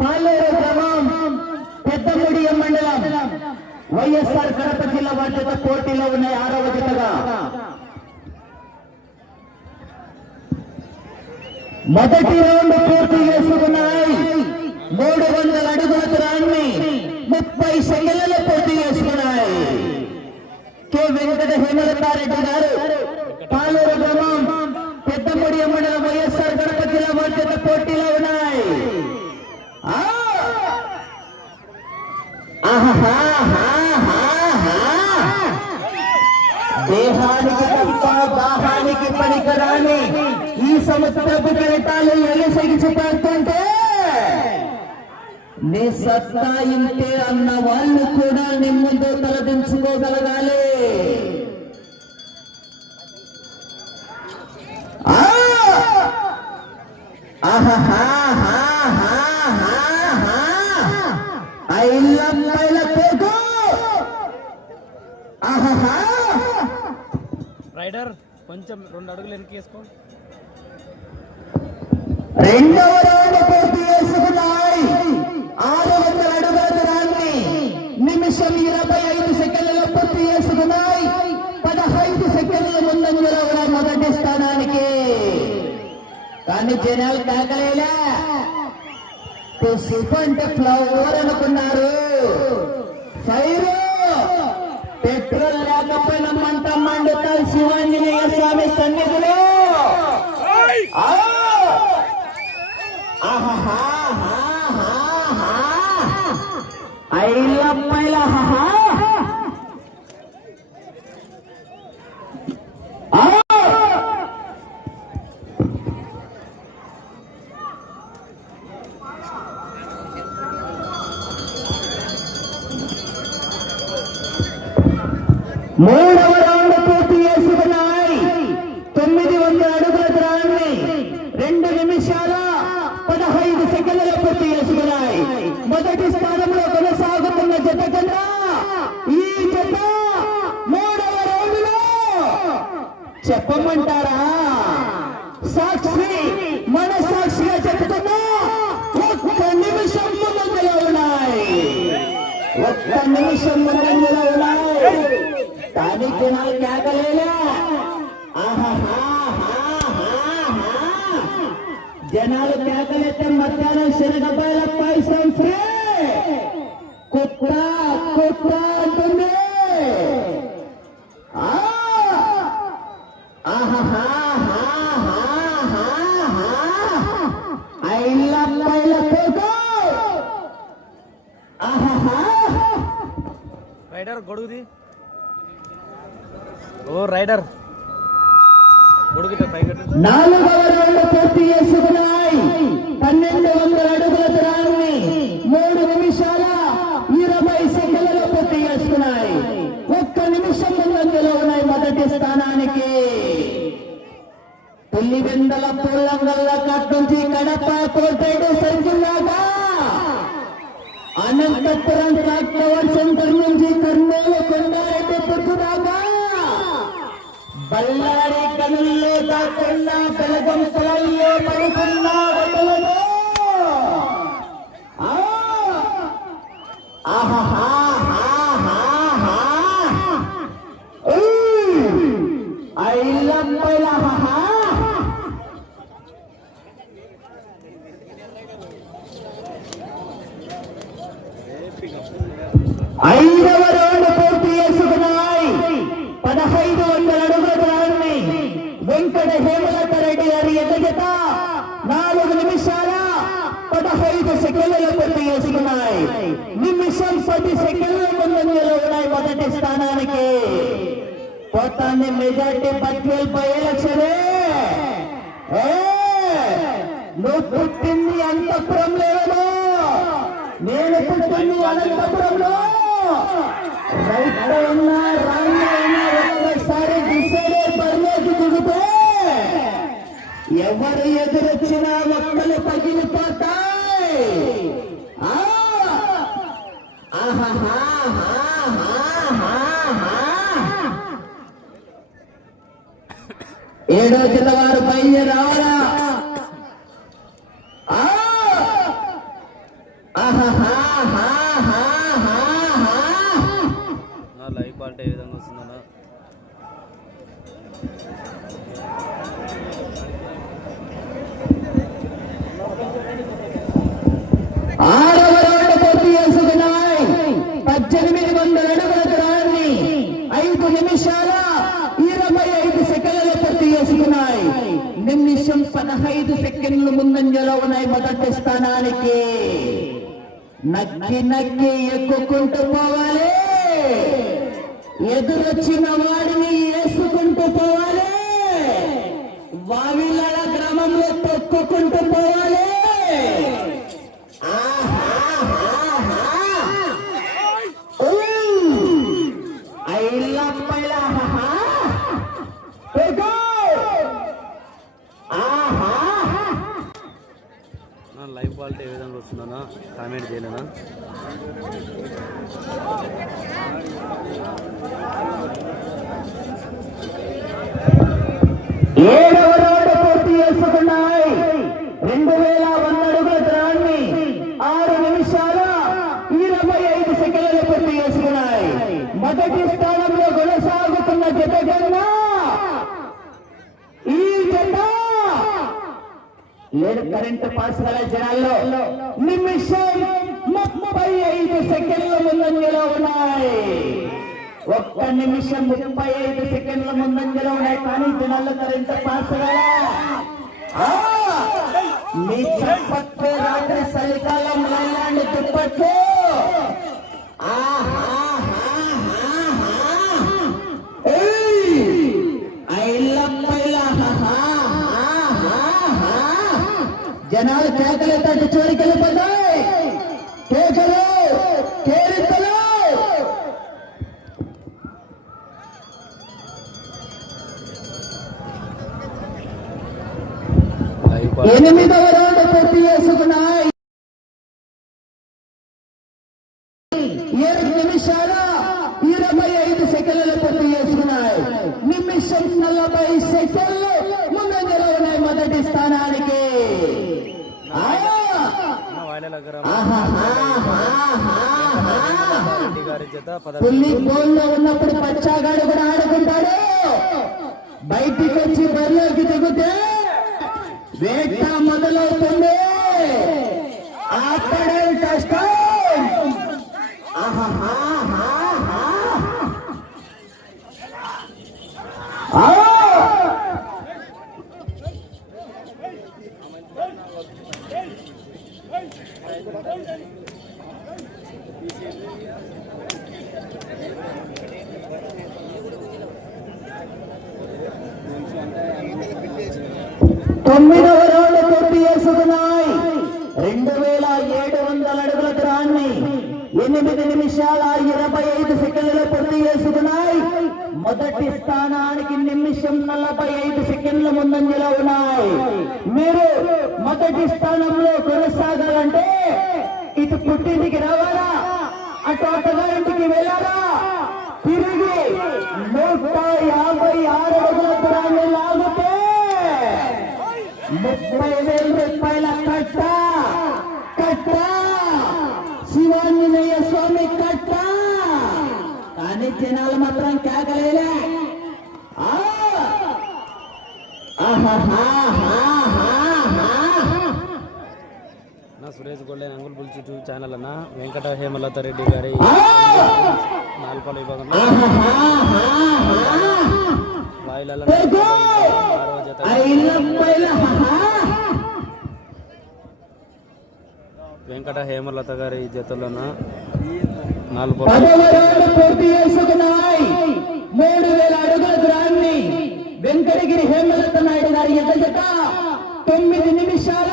పాలేరు గ్రామం పెద్దముడియం మండలం. వైఎస్ఆర్ కడప జిల్లా బాధ్యత పోటీలో ఉన్నాయి ఆరవ జతగా. మొదటి రౌండ్ పూర్తి చేసుకున్నాయి. మూడు వందల అడుగుల దూరాన్ని ముప్పై సెకండ్లలో పూర్తి చేసుకున్నాయి. కె. వెంకట హేమలతారెడ్డి గారు పాలూరు గ్రామం పెద్దముడి మండలం వైఎస్ఆర్ కడప జిల్లా బాధ్యత పోటీలో ఉన్నాయి ఆ! ఆహాహాహాహాహా! దేహానికి తప్ప దాహానికి కానీ ఈ సంస్థకు కెరటాలు ఎలిసెగిసి పడుతుంటే నీ సత్తా ఇంతే అన్న వాళ్ళు కూడా నీ ముందు తలదించుకోగలగాలి. ఆ! రైడర్. కొంచెం రెండు అడుగులు వెనక్కి వేసుకో. రెండవ రౌండ్ పూర్తి చేసుకున్నాయి. ఆరు వందల అడుగుల దూరాన్ని నిమిషం ఇరవై ఐదు సెకండ్లలో పూర్తి చేసుకున్నాయి. పదహైదు సెకండ్ల ముందంజలో కూడా మొదటి స్థానానికి. కానీ జనాలు కాకలేలా సిప్ అంటే ఫ్లవర్ అనుకున్నారు. ఫైర్. పెట్రోల్ లేకపోయినా సన్నిధిలో. ఆ! ఐలమ్మైలహా మూడవ రౌండ్ పూర్తి చేసుకున్నాయి తొమ్మిది వందల అడుగుల దూరాన్ని రెండు నిమిషాల పదహైదు సెకండ్లలో పూర్తి చేసుకున్నాయి మొదటి స్థానంలో కొనసాగుతున్న జత కన్నా ఈ జత మూడవ రౌండ్లో చెప్పమంటారా సాక్షి మన సాక్షిగా చెప్పుకున్నా ఒక్క నిమిషం ముందంజలో ఉన్నాయి. ఒక్క నిమిషం ముందంజలో ఉన్నాయి. కానీ జనాలు కేకలేలా జనాలు కేకలెత్తే మధ్యాహ్నం శనగబాయల పైసం ఫ్రీ. కుట్ర కుట్ర అంటుంది. రైడర్ గొడుగుది. ఓ రైడర్. గొడుగు నాలుగవ రౌండ్ పూర్తి చేసుకున్నాయి. పన్నెండు వందల అడుగుల దూరాన్ని మూడు నిమిషాల ఇరవై సెకండ్లలో పూర్తి చేసుకున్నాయి. ఒక్క నిమిషం ముందంజలో ఉన్నాయి మొదటి స్థానానికి. పుల్లివెందల పూలంగల్ల కట్ నుంచి కడప కోటేడు సంచులాగా అనంతపురం ట్రాక్టర్ సెంటర్ నుంచి కర్నూలు కొండారెడ్డి పుట్టుదాకా బళ్ళారి కనుల్లో కాకుండా బెలగం పొలంలో పడుకున్న వదలదు వెంకట హేమలత రెడ్డి గారి ఎదుగుత నాలుగు నిమిషాల పదహైదు సెకండ్లలో పూర్తి చేసుకున్నాయి. నిమిషం పది సెకండ్ల ముందంజలో ఉన్నాయి మొదటి స్థానానికి. పోతాన్ని మెజార్టీ పద్వేలు పై లక్షలే నువ్వు పుట్టింది అంతఃపురం అంతపురంలో నేను పుట్టింది అనంతపురంలో. రైట్ అయినా రాంగ్ అయినా ఒక్కసారి డిసైడ్ పర్లేదు దిగితే. ఎవరు ఎదురొచ్చినా మొక్కలు పగిలిపోతాయి. ఏడో జిల్లా వారు బయలుదేరి రావాలా ఆ! ఆహాహాహాహాహా. నా లైవ్ క్వాలిటీ ఏ విధంగా వస్తుందన్నా ఆరవ రౌండ్ పూర్తి చేసుకున్నాయి పద్దెనిమిది వందల అడుగుల దూరాన్ని ఐదు నిమిషాల ఇరవై ఐదు సెకండ్లు పూర్తి చేసుకున్నాయి నిమిషం పదహైదు సెకండ్లు ముందంజలో ఉన్నాయి మొదటి స్థానానికి నక్కి నక్కి ఎక్కుకుంటూ పోవాలి ఎదురొచ్చిన వాడిని వేసుకుంటూ పోవాలి వావిల గ్రామంలో తొక్కుకుంటూ పోవాలి ఏడవ రౌండ్ పూర్తి చేసుకున్నాయి. రెండు వేల వంద అడుగుల దూరాన్ని ఆరు నిమిషాల ఇరవై ఐదు సెకండ్లు పూర్తి చేసుకున్నాయి. మొదటి స్థానంలో కొనసాగుతున్న జత కన్నా ఈ జత ఏడు కరెంటు పాస్ గల జనాల్లో నిమిషం ముప్పై ఐదు సెకండ్ల ముందంజలో ఉన్నాయి. ఒక్క నిమిషం ముప్పై ఐదు సెకండ్ల ముందంజలో ఉన్నాయి కానీ జనాల్లో కరెంట్ పాస్ మీ చప్పట్లు రాత్రి చలికాలం లైలాండ్ దుప్పట్లు జనాలు కేకలెత్తాడు చోరికలు ఏడు నిమిషాల ఇరవై ఐదు సెకండ్లు పూర్తి చేసుకున్నాయి. నిమిషం నలభై సెకండ్లు ముందంజలో ఉన్నాయి మొదటి స్థానానికి. పుల్లి బోల్లో ఉన్నప్పుడు పచ్చాగాడు కూడా ఆడుకుంటాడు. బయటికి వచ్చి బరిలోకి దిగితే వేట ఆహాహాహాహా. ఆ! తొమ్మిదవ రౌండ్ పూర్తి చేసుకున్నాయి రెండు వేల ఏడు వందల అడుగుల దూరాన్ని ఎనిమిది నిమిషాల ఇరవై ఐదు సెకండ్లు పూర్తి చేసుకున్నాయి మొదటి స్థానానికి నిమిషం నలభై ఐదు సెకండ్ల ముందంజలో ఉన్నాయి. మీరు మొదటి స్థానంలో కొనసాగాలంటే ఇటు పుట్టింటికి రావాలా? అటు అత్తగారింటికి వెళ్ళాలా? జనాలు మాత్రం కేకలేలే Suresh golden uncle bull YouTube channel అన్న వెంకట హేమలత రెడ్డి గారి! నాలుపల్లి విభాగంలో. వాయిలలో. వెంకట హేమలత గారి జతలోన నాలుగు పదవ రౌండ్ పూర్తి చేసుకున్నాయి. మూడు వేల అడుగుల దూరాన్ని వెంకటగిరి హేమలత నాయుడు గారి ఎద్ద జత తొమ్మిది నిమిషాల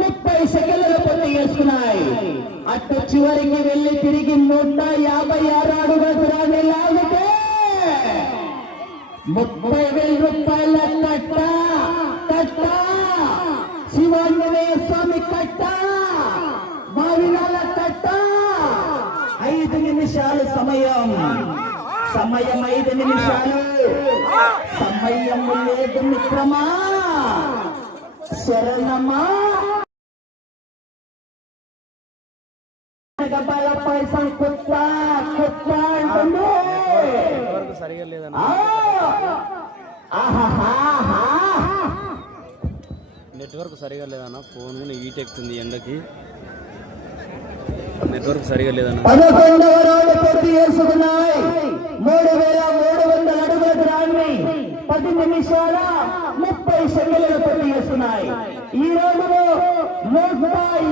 ముప్పై సెకండ్లు పూర్తి చేసుకున్నాయి. అటు చివరికి వెళ్ళి తిరిగి నూట యాభై ఆరు అడుగుల దూరాన్ని లాగితే ముప్పై వేల రూపాయల కట్ట కట్ట శివాంజనేయ నిమిషాలు సమయం. సమయం ఐదు నిమిషాలు. సమయం లేదు మిత్రమా. శరణమా. శనగపాల పాయసం కుత్త కుత్త అంటుంది సరిగా లేదన్నా నెట్వర్క్ సరిగా లేదన్నా ఫోన్ కూడా హీట్ ఎక్కుతుంది ఎండకి. నెట్వర్క్ సరిగా లేదన్న. పదకొండవ రౌండ్ పూర్తి చేసుకున్నాయి. మూడు వేల మూడు వందల అడుగుల దూరాన్ని పది నిమిషాల ముప్పై సెకండ్లు పూర్తి చేస్తున్నాయి ఈ రోజులో నూట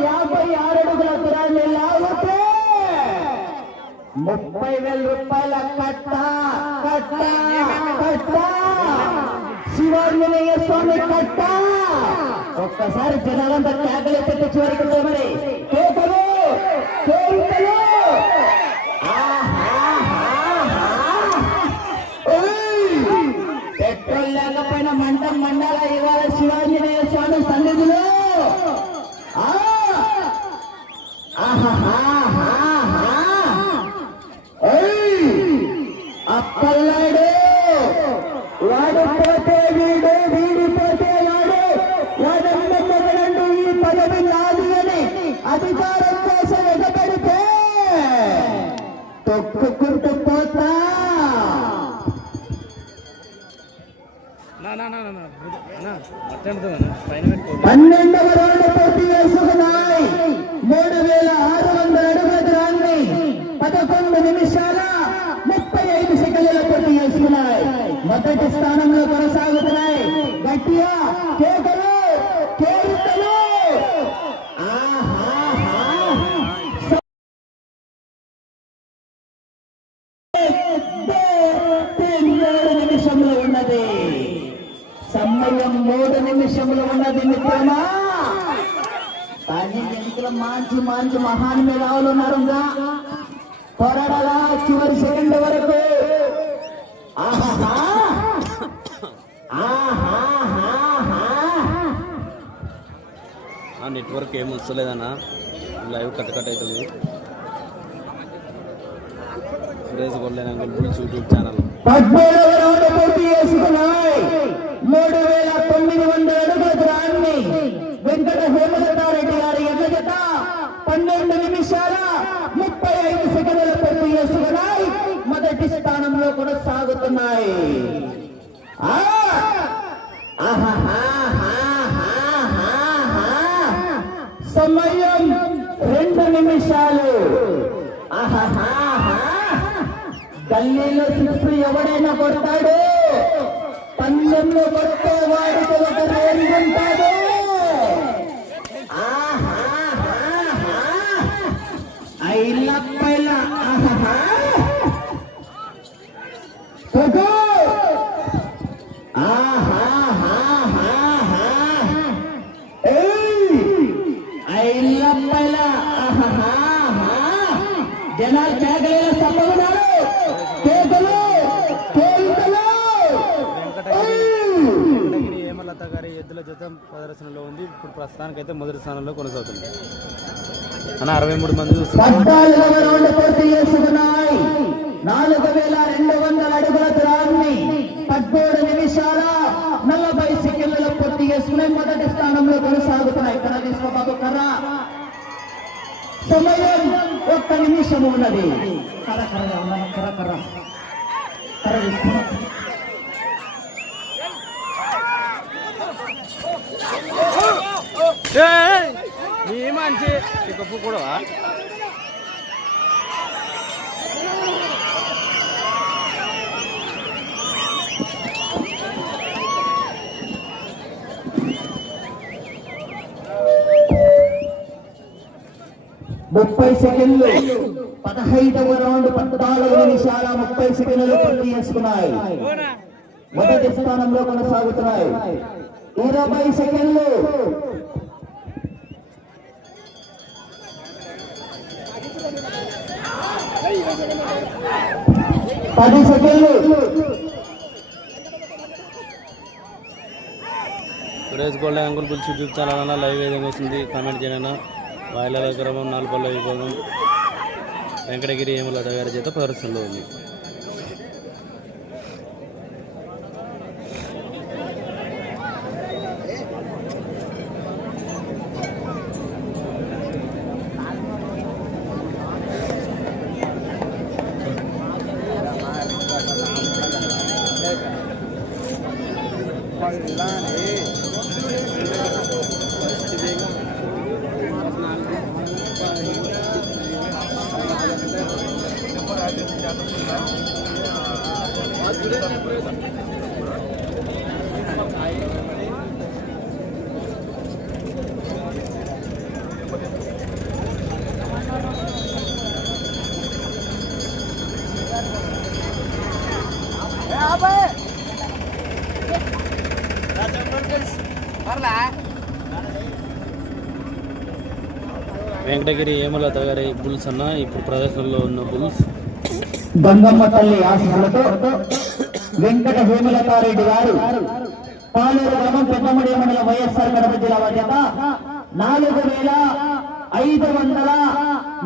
యాభై ఆరు అడుగుల దూరాన్ని లాగితే ముప్పై వేల రూపాయల కట్ట కట్ట కట్ట. శివాంజనేయ స్వామి కట్ట. ఒక్కసారి జనాలంతా కేకలు పెట్టి చివరికి మరి కేకలు పెట్రోల్ లేకపోయిన మంట మండాల ఇవాళ శివాంజనేయ స్వామి సన్నిధిలో. ఆహా. పన్నెండవ రౌండ్ పూర్తి చేసుకున్నాయి మూడు వేల ఆరు వందల అడుగుల దూరాన్ని పదకొండు నిమిషాల ముప్పై ఐదు సెకండ్ల పూర్తి చేసుకున్నాయి. మొదటి స్థానం కానీ మంచి మంచి మహానుభావులు ఉన్నారు పోరాడాలా? చివరి సెకండ్ వరకు. ఆ నెట్వర్క్ ఏం వస్తలేదన్న లైవ్ కట్ కట్ అవుతుంది. Suresh golden uncle bulls YouTube channel. మూడు వేల తొమ్మిది వందల అడుగుల వెంకట హేమలతారెడ్డి గారి ఎన్న జత పన్నెండు నిమిషాల ముప్పై ఐదు సెకండ్ల పూర్తి చేసుకున్నాయి మొదటి స్థానంలో ఉన్నాయి సమయం రెండు నిమిషాలు. ఆహాహాహా. గల్లీలో సిక్స్ ఎవడైనా కొడతాడు? పందెంలో కొట్టే వాడికి ఒక రేంజ్ ఉంటాడు. ఆహాహాహా. ఐలప్పైల ప్రస్తుతానికైతే మొదటి స్థానంలో కొనసాగుతుంది. అన్న అరవై మూడు మంది చూస్తున్నారు. నాలుగు వేల రెండు వందల అడుగుల దూరాన్ని పద్మూడు నిమిషాల నలభై సెకండ్లలో పూర్తి చేసుకుని మొదటి స్థానంలో కొనసాగుతున్నాయి. కర్ర తీసుకో కర్ర. సమయం ఒక్క నిమిషం ఉన్నది. కర్ర కర్ర ఉన్నాను, కర్ర కర్ర. కర్ర నీ మంచి పికప్ కూడా ముప్పై సెకండ్లు. పదహైదవ రౌండ్ పద్నాలుగు నిమిషాల ముప్పై సెకండ్లు పూర్తి చేసుకున్నాయి. మొదటి స్థానంలో కొనసాగుతున్నాయి. ఇరవై సెకండ్లు. పది సెకండ్లు. సురేష్ గోల్డ్ అంకుల్ పిలిచి యూట్యూబ్ ఛానల్ అన్న లైవ్ ఏదైనా వస్తుంది కామెంట్ చేయనన్నా వాయిల గ్రామం నాలుపల్ల విభాగం. వెంకటగిరి హేమలత గారి చేత ప్రదర్శనలో ఉంది. Apa? వెంకటగిరి ఏమలత గారి బుల్స్ అన్న ఇప్పుడు ప్రదర్శనలో ఉన్న బుల్స్. గంగమ్మ తల్లి ఆశీస్సులతో వెంకట హేమలతారెడ్డి గారు పాలూరు గ్రామం పెద్దమడి మండలం వైఎస్ఆర్ కడప జిల్లా బాధ్యత నాలుగు వేల ఐదు వందల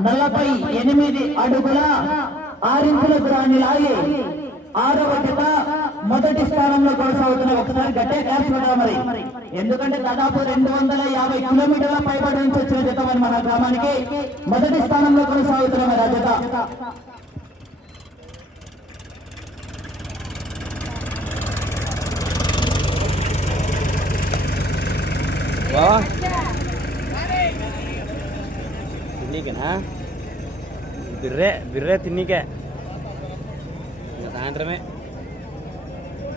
నలభై ఎనిమిది అడుగుల ఆరించుల దూరాన్ని లాగి ఆరవ జత మొదటి స్థానంలో కొనసాగుతున్న ఒకసారి గట్టే క్యాచ్ మరి. ఎందుకంటే దాదాపు రెండు వందల యాభై కిలోమీటర్ల పైబడి నుంచి వచ్చిన జత మరి మన గ్రామానికి మొదటి స్థానంలో కొనసాగుతున్న మరి ఆ జత. తిన్నీకేనా? బిర్రే బిర్రే తిన్నీకే. సాయంత్రమే.